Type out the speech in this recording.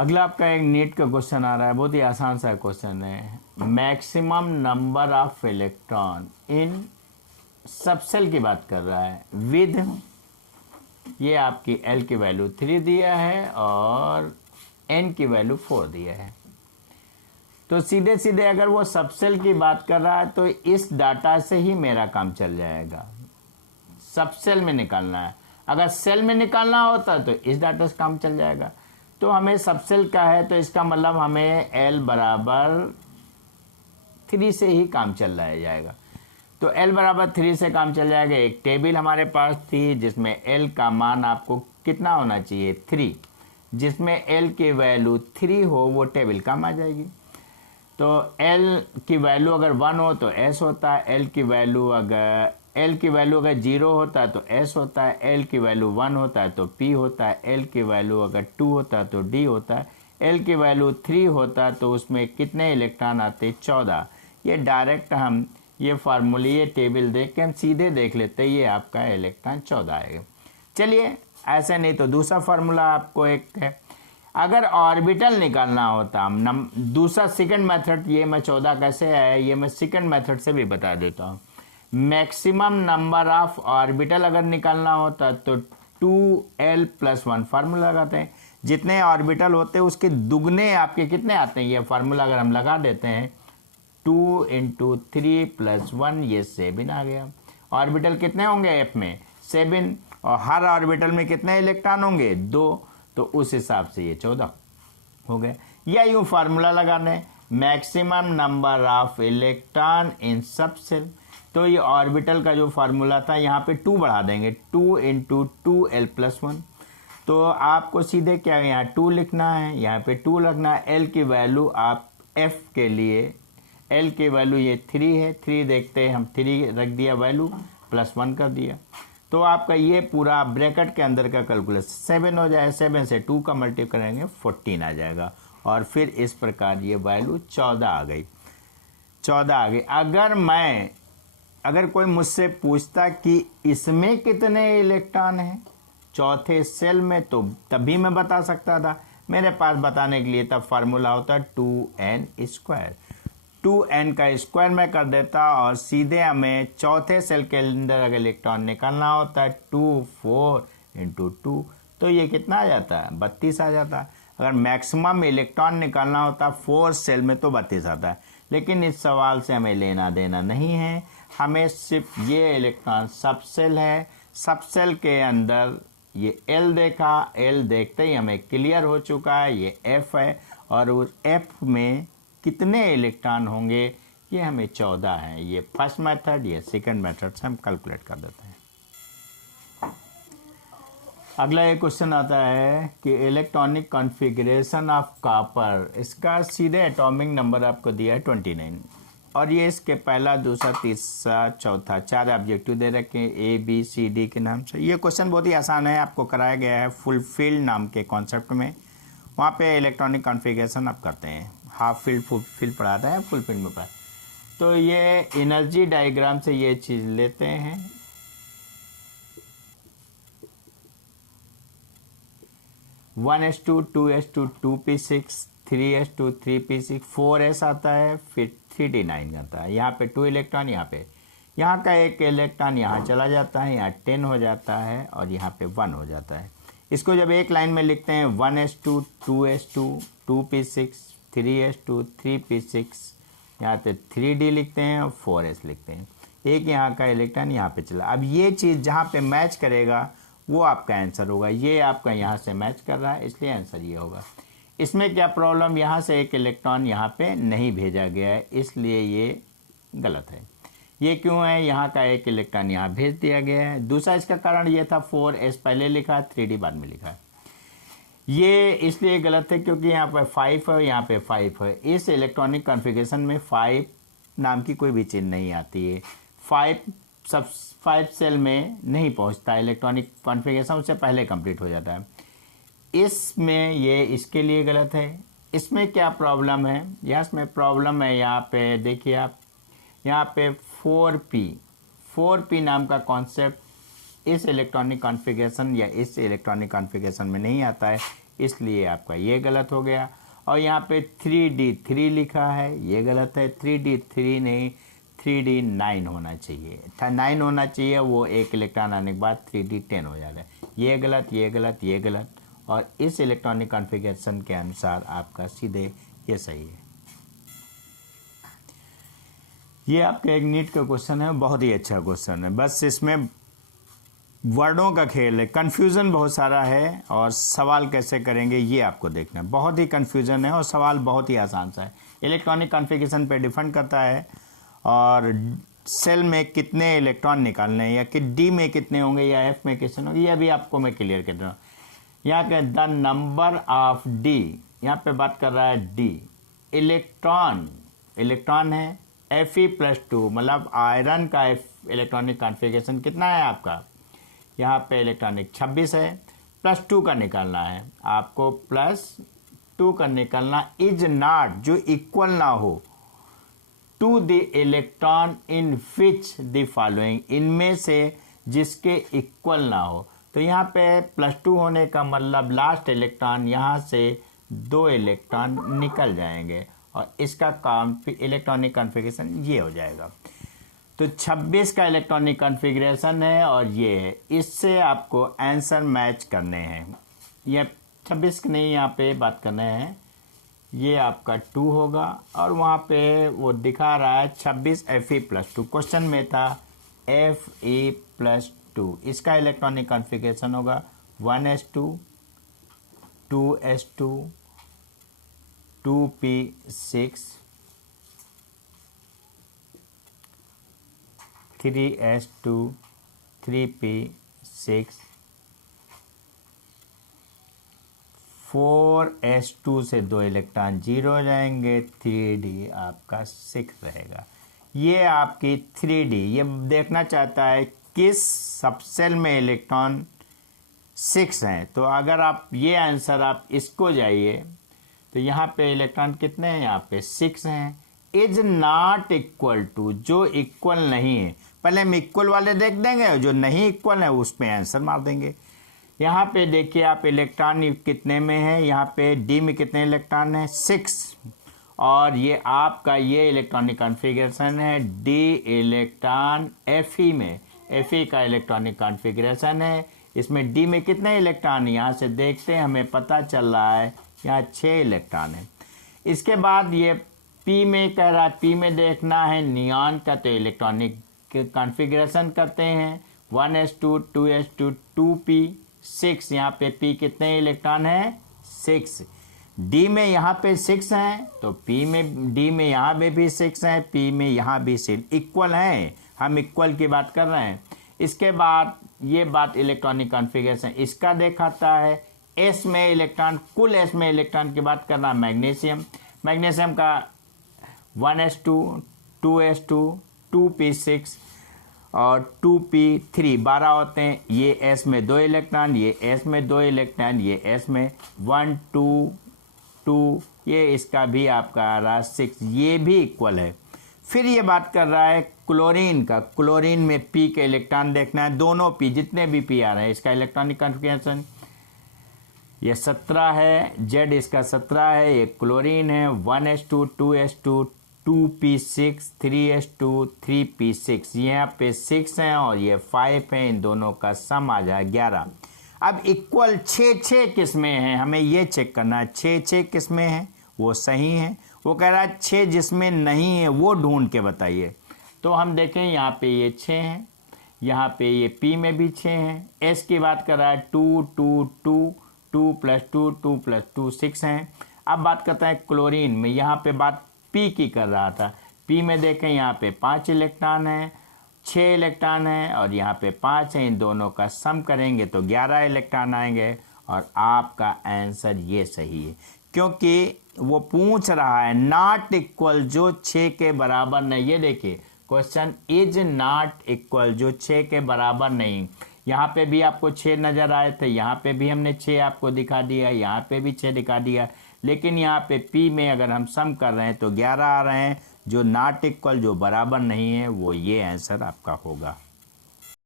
अगला आपका एक नीट का क्वेश्चन आ रहा है, बहुत ही आसान सा क्वेश्चन है। Maximum number of electron in subshell की बात कर रहा है विद, ये आपकी L की वैल्यू 3 दिया है और N की वैल्यू 4 दिया है। तो सीधे सीधे अगर वो सबसेल की बात कर रहा है तो इस डाटा से ही मेरा काम चल जाएगा। सबसेल में निकालना है, अगर सेल में निकालना होता तो इस डाटा से काम चल जाएगा। तो हमें सबसेल का है तो इसका मतलब हमें L बराबर 3 से ही काम चल रहा जाएगा। तो L बराबर 3 से काम चल जाएगा। एक टेबल हमारे पास थी जिसमें L का मान आपको कितना होना चाहिए 3, जिसमें L की वैल्यू 3 हो वो टेबल काम आ जाएगी। तो L की वैल्यू अगर 1 हो तो S होता है, L की वैल्यू अगर 0 होता है तो S होता है, L की वैल्यू 1 होता है तो P होता है, L की वैल्यू अगर 2 होता है तो D होता है, L की वैल्यू 3 होता है तो उसमें कितने इलेक्ट्रॉन आते हैं 14। ये डायरेक्ट हम ये फार्मूले ये टेबल देख के हम सीधे देख लेते हैं, ये आपका इलेक्ट्रॉन 14 आएगा। चलिए ऐसे नहीं तो दूसरा फार्मूला आपको एक है, अगर ऑर्बिटल निकालना होता हम दूसरा सेकंड मेथड, ये मैं 14 कैसे आया ये मैं सेकंड मेथड से भी बता देता हूँ। मैक्सिमम नंबर ऑफ ऑर्बिटल अगर निकालना होता तो 2L + 1 फार्मूला लगाते हैं, जितने ऑर्बिटल होते हैं उसके दुगने आपके कितने आते हैं, ये फार्मूला अगर हम लगा देते हैं 2 × 3 + 1 ये 7 आ गया। ऑर्बिटल कितने होंगे F में 7 और हर ऑर्बिटल में कितने इलेक्ट्रॉन होंगे 2, तो उस हिसाब से ये 14 हो गए। या यूं फार्मूला लगाने maximum number of electron in subshell, तो ये ऑर्बिटल का जो फार्मूला था यहाँ पे 2 बढ़ा देंगे 2 × 2L + 1। तो आपको सीधे क्या यहाँ 2 लिखना है, यहाँ पे 2 लगना है। L की वैल्यू आप F के लिए L की वैल्यू ये 3 है, 3 देखते हैं हम 3 रख दिया वैल्यू +1 कर दिया, तो आपका ये पूरा ब्रैकेट के अंदर का कैलकुलेशन 7 हो जाए। 7 से 2 का मल्टीप्लाई करेंगे 14 आ जाएगा और फिर इस प्रकार ये वैल्यू 14 आ गई। 14 आ गई। अगर कोई मुझसे पूछता कि इसमें कितने इलेक्ट्रॉन हैं चौथे सेल में, तो तभी मैं बता सकता था। मेरे पास बताने के लिए तब फार्मूला होता 2n²। 2n का स्क्वायर में कर देता और सीधे हमें चौथे सेल के अंदर अगर इलेक्ट्रॉन निकालना होता है 2 4 × 2, तो ये कितना आ जाता है 32 आ जाता है। अगर मैक्सिमम इलेक्ट्रॉन निकालना होता 4 सेल में तो 32 आता है, लेकिन इस सवाल से हमें लेना देना नहीं है। हमें सिर्फ ये इलेक्ट्रॉन सबसेल है, सबसेल के अंदर ये L देखा, L देखते ही हमें क्लियर हो चुका है ये F है और उस F में कितने इलेक्ट्रॉन होंगे ये हमें 14 है। ये फर्स्ट मेथड, ये सेकंड मेथड से हम कैलकुलेट कर देते हैं। अगला एक क्वेश्चन आता है कि इलेक्ट्रॉनिक कॉन्फ़िगरेशन ऑफ कॉपर, इसका सीधे एटॉमिक नंबर आपको दिया है 29 और ये इसके पहला दूसरा तीसरा चौथा 4 ऑब्जेक्टिव दे रखे हैं ABCD के नाम से। ये क्वेश्चन बहुत ही आसान है, आपको कराया गया है फुलफिल्ड नाम के कॉन्सेप्ट में। वहाँ पे इलेक्ट्रॉनिक कॉन्फ़िगरेशन आप करते हैं, हाफ फील्ड फुल फील्ड पढ़ाता है, फुल फील्ड में पढ़ा। तो ये एनर्जी डायग्राम से ये चीज़ लेते हैं। 1s2 2s2 2p6 3s2 3p6 4s आता है, फिर 3d9 आता है। यहाँ पे 2 इलेक्ट्रॉन, यहाँ का एक इलेक्ट्रॉन यहाँ चला जाता है, यहाँ 10 हो जाता है और यहाँ पे 1 हो जाता है। इसको जब एक लाइन में लिखते हैं 1s2 2s2 2p6 3s2 3p6, यहाँ पे 3d लिखते हैं और 4s लिखते हैं। एक यहाँ का इलेक्ट्रॉन यहाँ पे चला। अब ये चीज़ जहाँ पे मैच करेगा वो आपका आंसर होगा। ये आपका यहाँ से मैच कर रहा है इसलिए आंसर ये होगा। इसमें क्या प्रॉब्लम, यहाँ से एक इलेक्ट्रॉन यहाँ पे नहीं भेजा गया है इसलिए ये गलत है। ये क्यों है, यहाँ का एक इलेक्ट्रॉन यहाँ भेज दिया गया है। दूसरा इसका कारण ये था 4s पहले लिखा है 3d बाद में लिखा है। ये इसलिए गलत है क्योंकि यहाँ पर 5 है, यहाँ पे 5 है। इस इलेक्ट्रॉनिक कॉन्फ़िगरेशन में 5 नाम की कोई भी चीज़ नहीं आती है। 5 सेल में नहीं पहुँचता, इलेक्ट्रॉनिक कॉन्फ़िगरेशन उससे पहले कंप्लीट हो जाता है। इसमें ये इसके लिए गलत है। इसमें क्या प्रॉब्लम है, इसमें प्रॉब्लम है यहाँ पे देखिए आप, यहाँ पे 4p नाम का कॉन्सेप्ट इस इलेक्ट्रॉनिक कॉन्फ़िगरेशन या इस इलेक्ट्रॉनिक कॉन्फ़िगरेशन में नहीं आता है, इसलिए आपका ये गलत हो गया। और यहाँ पे 3d3 लिखा है, ये गलत है, 3d3 नहीं 3d9 होना चाहिए, 9 होना चाहिए, वो एक इलेक्ट्रॉन आने के बाद 3d10 हो जाएगा। ये गलत, ये गलत, ये गलत, और इस इलेक्ट्रॉनिक कॉन्फ़िगरेशन के अनुसार आपका सीधे ये सही है। ये आपका एक नीट का क्वेश्चन है, बहुत ही अच्छा क्वेश्चन है, बस इसमें वर्डों का खेल है, कन्फ्यूज़न बहुत सारा है, और सवाल कैसे करेंगे ये आपको देखना है। बहुत ही कन्फ्यूज़न है और सवाल बहुत ही आसान सा है। इलेक्ट्रॉनिक कॉन्फ़िगरेशन पे डिपेंड करता है, और सेल में कितने इलेक्ट्रॉन निकालने हैं, या कि डी में कितने होंगे या एफ में कितने होंगे, ये भी आपको मैं क्लियर कर दूँ। यहाँ के द नंबर ऑफ डी, यहाँ पे बात कर रहा है डी, इलेक्ट्रॉन है Fe+2, मतलब आयरन का इलेक्ट्रॉनिक कॉन्फ़िगरेशन कितना है आपका, यहाँ पे इलेक्ट्रॉनिक 26 है, +2 का निकालना है आपको, +2 का निकालना, इज नॉट, जो इक्वल ना हो, to the electron in which the following, इनमें से जिसके इक्वल ना हो। तो यहाँ पे +2 होने का मतलब लास्ट इलेक्ट्रॉन यहाँ से 2 इलेक्ट्रॉन निकल जाएंगे, और इसका इलेक्ट्रॉनिक कॉन्फ़िगरेशन ये हो जाएगा। तो 26 का इलेक्ट्रॉनिक कॉन्फ़िगरेशन है और ये है, इससे आपको आंसर मैच करने हैं। ये 26 नहीं, यहाँ पे बात करने हैं, ये आपका 2 होगा, और वहाँ पे वो दिखा रहा है 26 Fe+2, क्वेश्चन में था Fe+2, इसका इलेक्ट्रॉनिक कॉन्फ़िगरेशन होगा 1s2 2s2 2p6 3s2 3p6 4s2 से 2 इलेक्ट्रॉन 0 हो जाएंगे, 3d आपका 6 रहेगा। ये आपकी 3d, ये देखना चाहता है किस सबसेल में इलेक्ट्रॉन 6 हैं। तो अगर आप ये आंसर आप इसको जाइए, तो यहाँ पे इलेक्ट्रॉन कितने हैं, यहाँ पे 6 हैं। इज नॉट इक्वल टू, जो इक्वल नहीं है, पहले हम इक्वल वाले देख देंगे, जो नहीं इक्वल है उस पर आंसर मार देंगे। यहाँ पे देखिए आप इलेक्ट्रॉन कितने में है, यहाँ पे डी में कितने इलेक्ट्रॉन है, 6, और ये आपका ये इलेक्ट्रॉनिक कॉन्फ़िगरेशन है, डी इलेक्ट्रॉन Fe में, Fe का इलेक्ट्रॉनिक कॉन्फ़िगरेशन है। इसमें डी में कितने इलेक्ट्रॉन, यहाँ से देखते हैं हमें पता चल रहा है यहाँ 6 इलेक्ट्रॉन है। इसके बाद ये पी में कह रहा है, पी में देखना है नियॉन का, तो इलेक्ट्रॉनिक कॉन्फ़िगरेशन करते हैं 1s2 2s2 2p6, यहाँ पे पी कितने इलेक्ट्रॉन है, 6। डी में यहाँ पे 6 हैं, तो पी में, डी में यहाँ पे भी 6 हैं, पी में यहाँ भी 6, इक्वल हैं, हम इक्वल की बात कर रहे हैं। इसके बाद ये बात इलेक्ट्रॉनिक कॉन्फ़िगरेशन इसका दिखाता है। एस में इलेक्ट्रॉन, कुल एस में इलेक्ट्रॉन की बात करना, मैग्नीशियम का 1s2 2s2 2p6 और 2p3 12 होते हैं। ये एस में 2 इलेक्ट्रॉन, ये एस में 2 इलेक्ट्रॉन, ये एस में 1 2 2, ये इसका भी आपका आ रहा 6, ये भी इक्वल है। फिर ये बात कर रहा है क्लोरीन का, क्लोरीन में पी के इलेक्ट्रॉन देखना है, दोनों पी, जितने भी पी आ रहे हैं, इसका इलेक्ट्रॉनिक कॉन्फ़िगरेशन ये 17 है, जेड इसका 17 है, ये क्लोरीन है, 1s2 2s2 2p6 3s2 3p6, यहाँ पे 6 हैं और ये 5 हैं, इन दोनों का सम आ जाए 11। अब इक्वल 6 किस्में हैं, हमें ये चेक करना है 6 किस्में हैं वो सही हैं। वो कह रहा है 6 जिसमें नहीं है वो ढूंढ के बताइए। तो हम देखें यहाँ पे ये 6 हैं, यहाँ पे ये पी में भी 6 हैं, एस की बात कर रहा है 2 2 2 2 + 2 2 + 2 6 हैं। अब बात करते हैं क्लोरीन में, यहाँ पे बात पी की कर रहा था। पी में देखें यहाँ पे 5 इलेक्ट्रॉन हैं, 6 इलेक्ट्रॉन हैं और यहाँ पे 5 हैं, इन दोनों का सम करेंगे तो 11 इलेक्ट्रॉन आएंगे और आपका आंसर ये सही है, क्योंकि वो पूछ रहा है नॉट इक्वल, जो 6 के बराबर नहीं। ये देखिए क्वेश्चन इज नॉट इक्वल, जो 6 के बराबर नहीं। यहाँ पे भी आपको 6 नज़र आए थे, यहाँ पे भी हमने 6 आपको दिखा दिया, यहाँ पे भी 6 दिखा दिया, लेकिन यहाँ पे पी में अगर हम सम कर रहे हैं तो 11 आ रहे हैं। जो नॉट इक्वल, जो बराबर नहीं है, वो ये आंसर आपका होगा।